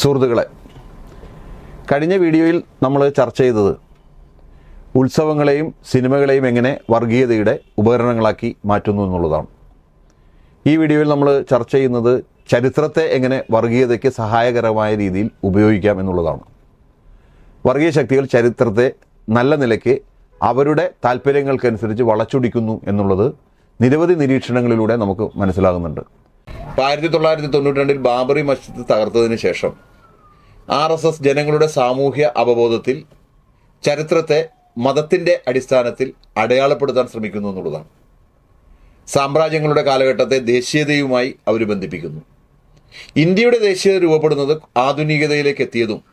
സുഹൃത്തുക്കളെ കഴിഞ്ഞ വീഡിയോയിൽ നമ്മൾ ചർച്ച ചെയ്തത് ഉത്സവങ്ങളെയും സിനിമകളെയും എങ്ങനെ വർഗീയതയുടെ ഉപകരണങ്ങളാക്കി മാറ്റുന്നു എന്നുള്ളതാണ്. ഈ വീഡിയോയിൽ നമ്മൾ ചർച്ച ചെയ്യുന്നത് ചരിത്രത്തെ എങ്ങനെ വർഗീയതയ്ക്ക് സഹായകരമായ രീതിയിൽ ഉപയോഗിക്കാം എന്നുള്ളതാണ്. വർഗീയ ശക്തികൾ ചരിത്രത്തെ നല്ല നിലയ്ക്ക് അവരുടെ താല്പര്യങ്ങൾക്കനുസരിച്ച് വളച്ചൊടിക്കുന്നു എന്നുള്ളത് നിരവധി നിരീക്ഷണങ്ങളിലൂടെ നമുക്ക് മനസ്സിലാകുന്നുണ്ട്. ആയിരത്തി തൊള്ളായിരത്തി തൊണ്ണൂറ്റി രണ്ടിൽ ബാബറി മസ്ജിദ് തകർത്തതിന് ശേഷം ആർ എസ് എസ് ജനങ്ങളുടെ സാമൂഹ്യ അവബോധത്തിൽ ചരിത്രത്തെ മതത്തിന്റെ അടിസ്ഥാനത്തിൽ അടയാളപ്പെടുത്താൻ ശ്രമിക്കുന്നു എന്നുള്ളതാണ്. സാമ്രാജ്യങ്ങളുടെ കാലഘട്ടത്തെ ദേശീയതയുമായി അവർ ബന്ധിപ്പിക്കുന്നു. ഇന്ത്യയുടെ ദേശീയത രൂപപ്പെടുന്നത് ആധുനികതയിലേക്ക് എത്തിയതും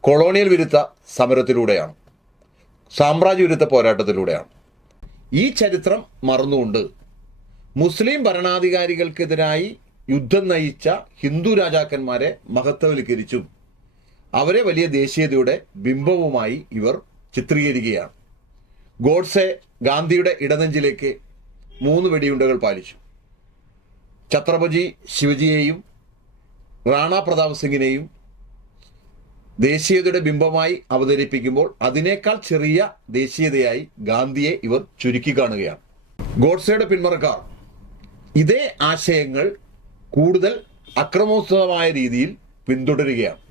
കൊളോണിയൽ വിരുദ്ധ സമരത്തിലൂടെയാണ്. സാമ്രാജ്യ വിരുദ്ധ പോരാട്ടത്തിലൂടെയാണ്. ഈ ചരിത്രം മറന്നുകൊണ്ട് മുസ്ലിം ഭരണാധികാരികൾക്കെതിരായി യുദ്ധം നയിച്ച ഹിന്ദു രാജാക്കന്മാരെ മഹത്വവൽക്കരിച്ചും അവരെ വലിയ ദേശീയതയുടെ ബിംബവുമായി ഇവർ ചിത്രീകരിക്കുകയാണ്. ഗോഡ്സെ ഗാന്ധിയുടെ ഇടനെഞ്ചിലേക്ക് മൂന്ന് വെടിയുണ്ടകൾ പാലിച്ചു. ഛത്രപതി ശിവജിയെയും റാണ പ്രതാപ് സിംഗിനെയും ദേശീയതയുടെ ബിംബമായി അവതരിപ്പിക്കുമ്പോൾ അതിനേക്കാൾ ചെറിയ ദേശീയതയായി ഗാന്ധിയെ ഇവർ ചുരുക്കി കാണുകയാണ്. ഗോഡ്സയുടെ പിന്മറക്കാർ. ഇതേ ആശയങ്ങൾ കൂടുതൽ അക്രമോത്സവമായ രീതിയിൽ പിന്തുടരുകയാണ്.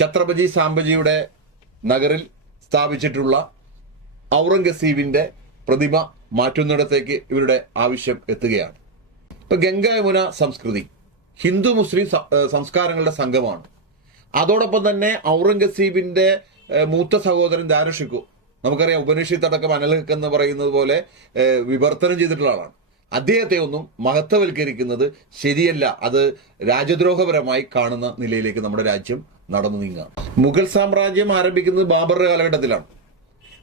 ഛത്രപതി സാംബജിയുടെ നഗറിൽ സ്ഥാപിച്ചിട്ടുള്ള ഔറംഗസീബിന്റെ പ്രതിമ മാറ്റുന്നിടത്തേക്ക് ഇവരുടെ ആവശ്യം എത്തുകയാണ്. ഇപ്പൊ ഗംഗ യമുന സംസ്കൃതി ഹിന്ദു മുസ്ലിം സംസ്കാരങ്ങളുടെ സംഘമാണ്. അതോടൊപ്പം തന്നെ ഔറംഗസീബിന്റെ മൂത്ത സഹോദരൻ ദാരുഷിക്കു. നമുക്കറിയാം ഉപനിഷത്ത് അടക്കം എന്ന് പറയുന്നത് പോലെ വിവർത്തനം ചെയ്തിട്ടുള്ള ആളാണ്. അദ്ദേഹത്തെ ഒന്നും മഹത്വവൽക്കരിക്കുന്നത് ശരിയല്ല. അത് രാജദ്രോഹപരമായി കാണുന്ന നിലയിലേക്ക് നമ്മുടെ രാജ്യം നടന്നു നീങ്ങുക മുഗൾ സാമ്രാജ്യം ആരംഭിക്കുന്നത് ബാബറുടെ കാലഘട്ടത്തിലാണ്.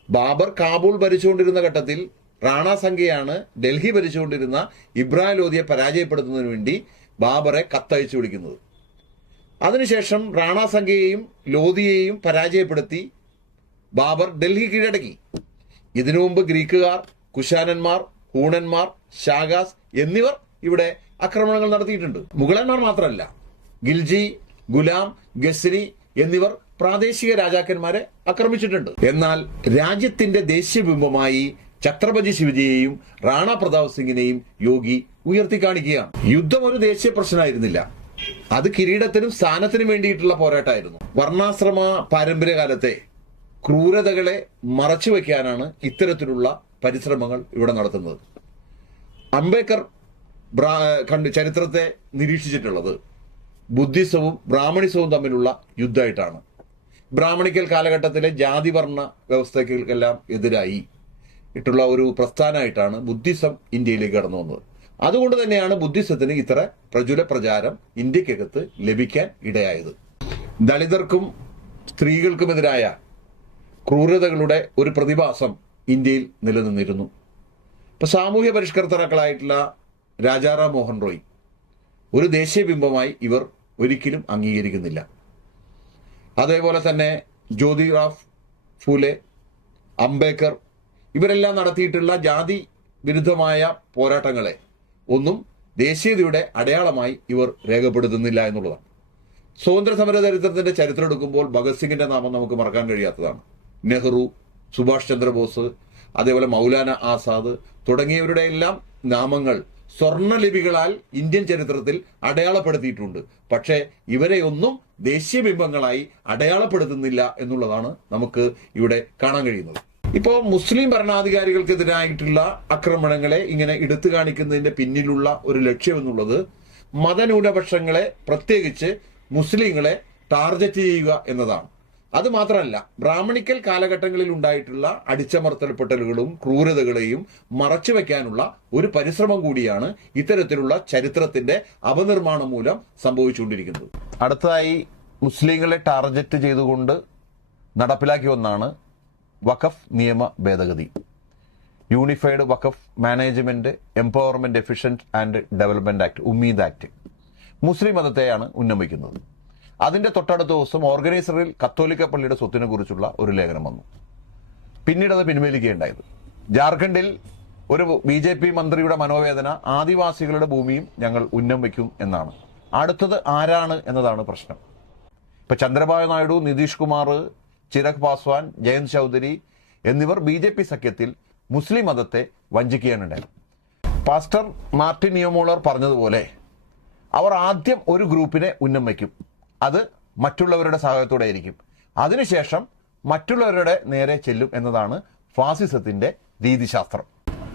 ബാബർ കാബൂൾ ഭരിച്ചുകൊണ്ടിരുന്ന ഘട്ടത്തിൽ റാണ സംഖ്യയാണ് ഡൽഹി ഭരിച്ചുകൊണ്ടിരുന്ന ഇബ്രാഹിം ലോധിയെ പരാജയപ്പെടുത്തുന്നതിന് വേണ്ടി ബാബറെ കത്തയച്ചു വിളിക്കുന്നത്. അതിനുശേഷം റാണ സംഖ്യയെയും ലോധിയെയും പരാജയപ്പെടുത്തി ബാബർ ഡൽഹി കീഴടക്കി. ഇതിനു മുമ്പ് ഗ്രീക്കുകാർ കുശാനന്മാർ ഹൂണന്മാർ ഷാഗാസ് എന്നിവർ ഇവിടെ ആക്രമണങ്ങൾ നടത്തിയിട്ടുണ്ട്. മുഗളന്മാർ മാത്രമല്ല ഗിൽജി ഗുലാം ഗസ്രി എന്നിവർ പ്രാദേശിക രാജാക്കന്മാരെ ആക്രമിച്ചിട്ടുണ്ട്. എന്നാൽ രാജ്യത്തിന്റെ ദേശീയബിംബമായി ഛത്രപതി ശിവജിയെയും റാണ പ്രതാപ് സിംഗിനെയും യോഗി ഉയർത്തി കാണിക്കുകയാണ്. യുദ്ധം ഒരു ദേശീയ പ്രശ്നമായിരുന്നില്ല. അത് കിരീടത്തിനും സ്ഥാനത്തിനും വേണ്ടിയിട്ടുള്ള പോരാട്ടമായിരുന്നു. വർണാശ്രമ പാരമ്പര്യകാലത്തെ ക്രൂരതകളെ മറച്ചു വയ്ക്കാനാണ് ഇത്തരത്തിലുള്ള പരിശ്രമങ്ങൾ ഇവിടെ നടത്തുന്നത്. അംബേദ്കർ കണ്ട് ചരിത്രത്തെ നിരീക്ഷിച്ചിട്ടുള്ളത് ബുദ്ധിസവും ബ്രാഹ്മണിസവും തമ്മിലുള്ള യുദ്ധമായിട്ടാണ്. ബ്രാഹ്മണിക്കൽ കാലഘട്ടത്തിലെ ജാതിവർണ വ്യവസ്ഥകൾക്കെല്ലാം എതിരായി ഇട്ടുള്ള ഒരു പ്രസ്ഥാനമായിട്ടാണ് ബുദ്ധിസം ഇന്ത്യയിലേക്ക് കടന്നു വന്നത്. അതുകൊണ്ട് തന്നെയാണ് ബുദ്ധിസത്തിന് ഇത്ര പ്രചുര പ്രചാരം ഇന്ത്യക്കകത്ത് ലഭിക്കാൻ ഇടയായത്. ദളിതർക്കും സ്ത്രീകൾക്കുമെതിരായ ക്രൂരതകളുടെ ഒരു പ്രതിഭാസം ഇന്ത്യയിൽ നിലനിന്നിരുന്നു. ഇപ്പം സാമൂഹ്യ പരിഷ്കർത്താക്കളായിട്ടുള്ള രാജാറാം മോഹൻ റോയ് ഒരു ദേശീയ ബിംബമായി ഇവർ ഒരിക്കലും അംഗീകരിക്കുന്നില്ല. അതേപോലെ തന്നെ ജ്യോതിറാവ് ഫൂലെ അംബേദ്കർ ഇവരെല്ലാം നടത്തിയിട്ടുള്ള ജാതി വിരുദ്ധമായ പോരാട്ടങ്ങളെ ഒന്നും ദേശീയതയുടെ അടയാളമായി ഇവർ രേഖപ്പെടുത്തുന്നില്ല എന്നുള്ളതാണ്. സ്വാതന്ത്ര്യ സമര ചരിത്രത്തിന്റെ ചരിത്രം എടുക്കുമ്പോൾ ഭഗത് സിംഗിന്റെ നാമം നമുക്ക് മറക്കാൻ കഴിയാത്തതാണ്. നെഹ്റു സുഭാഷ് ചന്ദ്രബോസ് അതേപോലെ മൗലാന ആസാദ് തുടങ്ങിയവരുടെ എല്ലാം നാമങ്ങൾ സ്വർണലിപികളാൽ ഇന്ത്യൻ ചരിത്രത്തിൽ അടയാളപ്പെടുത്തിയിട്ടുണ്ട്. പക്ഷേ ഇവരെയൊന്നും ദേശീയ ബിംബങ്ങളായി അടയാളപ്പെടുത്തുന്നില്ല എന്നുള്ളതാണ് നമുക്ക് ഇവിടെ കാണാൻ കഴിയുന്നത്. ഇപ്പോൾ മുസ്ലിം ഭരണാധികാരികൾക്കെതിരായിട്ടുള്ള ആക്രമണങ്ങളെ ഇങ്ങനെ എടുത്തു കാണിക്കുന്നതിന്റെ പിന്നിലുള്ള ഒരു ലക്ഷ്യം എന്നുള്ളത് മതന്യൂനപക്ഷങ്ങളെ പ്രത്യേകിച്ച് മുസ്ലിങ്ങളെ ടാർഗറ്റ് ചെയ്യുക എന്നതാണ്. അത് മാത്രമല്ല ബ്രാഹ്മണിക്കൽ കാലഘട്ടങ്ങളിൽ ഉണ്ടായിട്ടുള്ള അടിച്ചമർത്തൽപ്പെട്ടലുകളും ക്രൂരതകളെയും മറച്ചുവെക്കാനുള്ള ഒരു പരിശ്രമം കൂടിയാണ് ഇത്തരത്തിലുള്ള ചരിത്രത്തിന്റെ അപനിർമ്മാണം മൂലം സംഭവിച്ചുകൊണ്ടിരിക്കുന്നത്. അടുത്തതായി മുസ്ലിങ്ങളെ ടാർഗറ്റ് ചെയ്തുകൊണ്ട് നടപ്പിലാക്കി ഒന്നാണ് വഖഫ് നിയമ ഭേദഗതി. Unified Waqf management empowerment efficient and development act UMEED act. മുസ്ലിം മതത്തെയാണ് ഉന്നമിക്കുന്നത്. അതിന്റെ തൊട്ടടുത്ത ദിവസം ഓർഗനൈസറിൽ കത്തോലിക്ക പള്ളിയുടെ സ്വത്തിനെ കുറിച്ചുള്ള ഒരു ലേഖനം വന്നു. പിന്നീട് അത് പിൻവലിക്കുകയുണ്ടായത് ജാർഖണ്ഡിൽ ഒരു ബി ജെ പി മന്ത്രിയുടെ മനോവേദന ആദിവാസികളുടെ ഭൂമിയും ഞങ്ങൾ ഉന്നം വയ്ക്കും എന്നാണ്. അടുത്തത് ആരാണ് എന്നതാണ് പ്രശ്നം. ഇപ്പൊ ചന്ദ്രബാബു നായിഡു നിതീഷ് കുമാർ ചിരക് പാസ്വാൻ ജയന്ത് ചൗധരി എന്നിവർ ബി ജെ പി സഖ്യത്തിൽ മുസ്ലിം മതത്തെ വഞ്ചിക്കുകയാണുണ്ടായത് പാസ്റ്റർ മാർട്ടിൻ നിയമോളർ പറഞ്ഞതുപോലെ അവർ ആദ്യം ഒരു ഗ്രൂപ്പിനെ ഉന്നം വയ്ക്കും. അത് മറ്റുള്ളവരുടെ സഹായത്തോടെ ആയിരിക്കും. അതിനുശേഷം മറ്റുള്ളവരുടെ നേരെ ചെല്ലും എന്നതാണ് ഫാസിസത്തിന്റെ രീതിശാസ്ത്രം.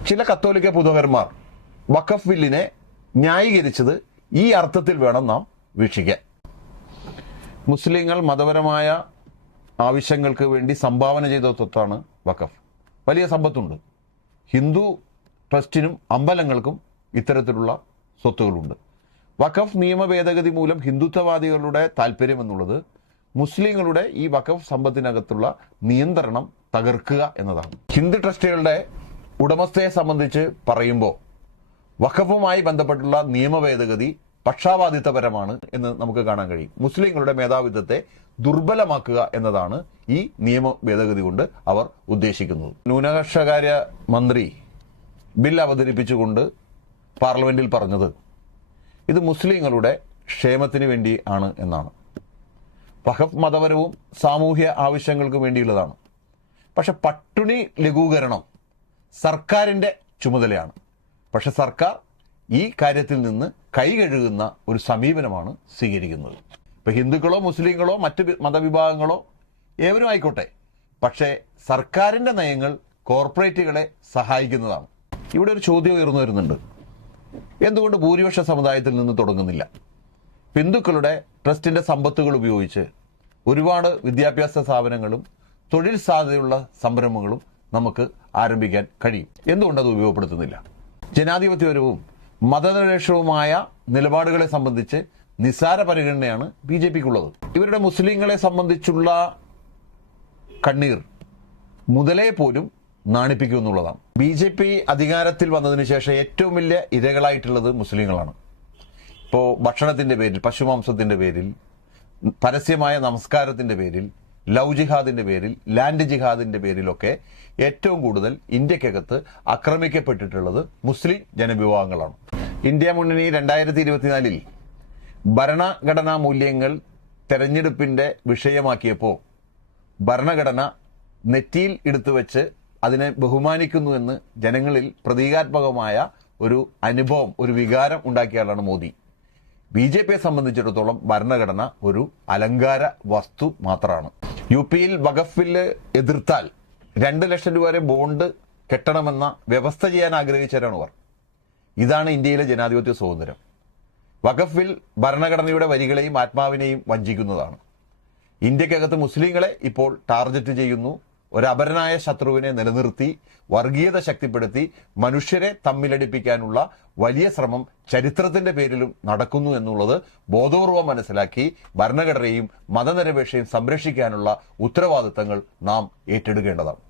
ചില കത്തോലിക്ക പുരോഹിതന്മാർ വഖഫ് ബില്ലിനെ ന്യായീകരിച്ചത് ഈ അർത്ഥത്തിൽ വേണം നാം വീക്ഷിക്കാൻ. മുസ്ലിങ്ങൾ മതപരമായ ആവശ്യങ്ങൾക്ക് വേണ്ടി സംഭാവന ചെയ്ത സ്വത്താണ് വഖഫ്. വലിയ സമ്പത്തുണ്ട്. ഹിന്ദു ട്രസ്റ്റിനും അമ്പലങ്ങൾക്കും ഇത്തരത്തിലുള്ള സ്വത്തുകളുണ്ട്. വഖഫ് നിയമ ഭേദഗതി മൂലം ഹിന്ദുത്വവാദികളുടെ താല്പര്യം എന്നുള്ളത് മുസ്ലിങ്ങളുടെ ഈ വഖഫ് സമ്പത്തിനകത്തുള്ള നിയന്ത്രണം തകർക്കുക എന്നതാണ്. ഹിന്ദു ട്രസ്റ്റുകളുടെ ഉടമസ്ഥയെ സംബന്ധിച്ച് പറയുമ്പോൾ വഖഫുമായി ബന്ധപ്പെട്ടുള്ള നിയമ ഭേദഗതി പക്ഷാവാദിത്തപരമാണ് എന്ന് നമുക്ക് കാണാൻ കഴിയും. മുസ്ലിങ്ങളുടെ മേധാവിത്വത്തെ ദുർബലമാക്കുക എന്നതാണ് ഈ നിയമ ഭേദഗതി കൊണ്ട് അവർ ഉദ്ദേശിക്കുന്നത്. ന്യൂനപക്ഷകാര്യ മന്ത്രി ബിൽ അവതരിപ്പിച്ചുകൊണ്ട് പാർലമെന്റിൽ പറഞ്ഞത് ഇത് മുസ്ലിങ്ങളുടെ ക്ഷേമത്തിന് വേണ്ടി ആണ് എന്നാണ്. വഖഫ് മതപരവും സാമൂഹ്യ ആവശ്യങ്ങൾക്കും വേണ്ടിയുള്ളതാണ്. പക്ഷെ പട്ടിണി ലഘൂകരണം സർക്കാരിന്റെ ചുമതലയാണ്. പക്ഷെ സർക്കാർ ഈ കാര്യത്തിൽ നിന്ന് കൈ കഴുകുന്ന ഒരു സമീപനമാണ് സ്വീകരിക്കുന്നത്. ഇപ്പോൾ ഹിന്ദുക്കളോ മുസ്ലിങ്ങളോ മറ്റ് മതവിഭാഗങ്ങളോ ഏവരും ആയിക്കോട്ടെ. പക്ഷേ സർക്കാരിന്റെ നയങ്ങൾ കോർപ്പറേറ്റുകളെ സഹായിക്കുന്നതാണ്. ഇവിടെ ഒരു ചോദ്യം ഉയർന്നു വരുന്നുണ്ട്. എന്തുകൊണ്ട് ഭൂരിപക്ഷ സമുദായത്തിൽ നിന്ന് തുടങ്ങുന്നില്ല? ഹിന്ദുക്കളുടെ ട്രസ്റ്റിന്റെ സമ്പത്തുകൾ ഉപയോഗിച്ച് ഒരുപാട് വിദ്യാഭ്യാസ സ്ഥാപനങ്ങളും തൊഴിൽ സാധ്യതയുള്ള സംരംഭങ്ങളും നമുക്ക് ആരംഭിക്കാൻ കഴിയും. എന്തുകൊണ്ട് അത് ഉപയോഗപ്പെടുത്തുന്നില്ല? ജനാധിപത്യപരവും മതനിരപേക്ഷവുമായ നിലപാടുകളെ സംബന്ധിച്ച് നിസ്സാര പരിഗണനയാണ് ബി ജെ പിക്കുള്ളത്. ഇവരുടെ മുസ്ലിങ്ങളെ സംബന്ധിച്ചുള്ള കണ്ണീർ മുതലേ പോലും നാണിപ്പിക്കും എന്നുള്ളതാണ്. ബി ജെ പി അധികാരത്തിൽ വന്നതിന് ശേഷം ഏറ്റവും വലിയ ഇരകളായിട്ടുള്ളത് മുസ്ലിങ്ങളാണ്. ഇപ്പോൾ ഭക്ഷണത്തിന്റെ പേരിൽ പശുമാംസത്തിന്റെ പേരിൽ പരസ്യമായ നമസ്കാരത്തിന്റെ പേരിൽ ലവ് ജിഹാദിന്റെ പേരിൽ ലാൻഡ് ജിഹാദിന്റെ പേരിലൊക്കെ ഏറ്റവും കൂടുതൽ ഇന്ത്യക്കകത്ത് ആക്രമിക്കപ്പെട്ടിട്ടുള്ളത് മുസ്ലിം ജനവിഭാഗങ്ങളാണ്. ഇന്ത്യ മുന്നണി രണ്ടായിരത്തി ഇരുപത്തിനാലിൽ ഭരണഘടനാ മൂല്യങ്ങൾ തെരഞ്ഞെടുപ്പിന്റെ വിഷയമാക്കിയപ്പോൾ ഭരണഘടന നെറ്റിയിൽ എടുത്തു വെച്ച് അതിനെ ബഹുമാനിക്കുന്നു എന്ന് ജനങ്ങളിൽ പ്രതീകാത്മകമായ ഒരു അനുഭവം ഒരു വികാരം ഉണ്ടാക്കിയാലാണ് മോദി. ബി ജെ പിയെ സംബന്ധിച്ചിടത്തോളം ഭരണഘടന ഒരു അലങ്കാര വസ്തു മാത്രമാണ് യു പിയിൽ വഖഫിൽ എതിർത്താൽ രണ്ട് ലക്ഷം രൂപ വരെ ബോണ്ട് കെട്ടണമെന്ന വ്യവസ്ഥ ചെയ്യാൻ ആഗ്രഹിച്ചവരാണ് അവർ ഇതാണ് ഇന്ത്യയിലെ ജനാധിപത്യ സ്വാതന്ത്ര്യം. വഖഫിൽ ഭരണഘടനയുടെ വരികളെയും ആത്മാവിനെയും വഞ്ചിക്കുന്നതാണ്. ഇന്ത്യക്കകത്ത് മുസ്ലിങ്ങളെ ഇപ്പോൾ ടാർഗറ്റ് ചെയ്യുന്നു ഒരപരനായ ശത്രുവിനെ നിലനിർത്തി വർഗീയത ശക്തിപ്പെടുത്തി മനുഷ്യരെ തമ്മിലടിപ്പിക്കാനുള്ള വലിയ ശ്രമം ചരിത്രത്തിന്റെ പേരിലും നടക്കുന്നു എന്നുള്ളത് ബോധപൂർവം മനസ്സിലാക്കി ഭരണഘടനയും മതനിരപേക്ഷയും സംരക്ഷിക്കാനുള്ള ഉത്തരവാദിത്തങ്ങൾ നാം ഏറ്റെടുക്കേണ്ടതാണ്.